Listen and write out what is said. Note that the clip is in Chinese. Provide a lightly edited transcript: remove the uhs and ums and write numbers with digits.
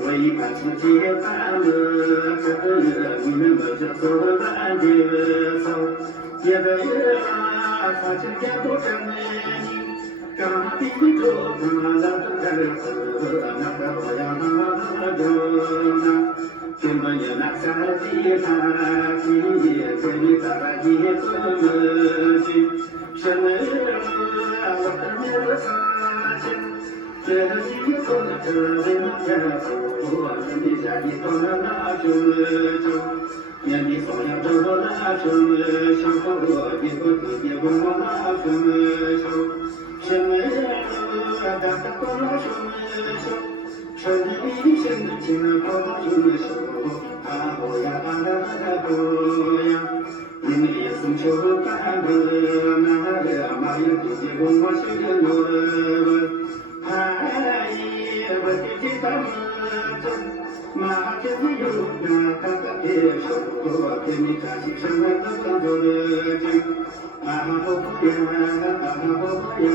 为把自己把乐，你们不就做完的手，也不要发现也不真你。刚比着他那个那个我要那个怎么也那啥的他给你打扮一个去，什么我的面子上去。这里头的这里那家伙，你家里头那那就，年底放了这个那就，想好了你不自己问我那就，什么大家都那就，城里现在进了好就啊哦呀啊呀，你送秋干个那个嘛也自己问我心里有。哎，我的这个马家的有那个别说，给你家起什么都做得进，啊哦呀，啊哦呀。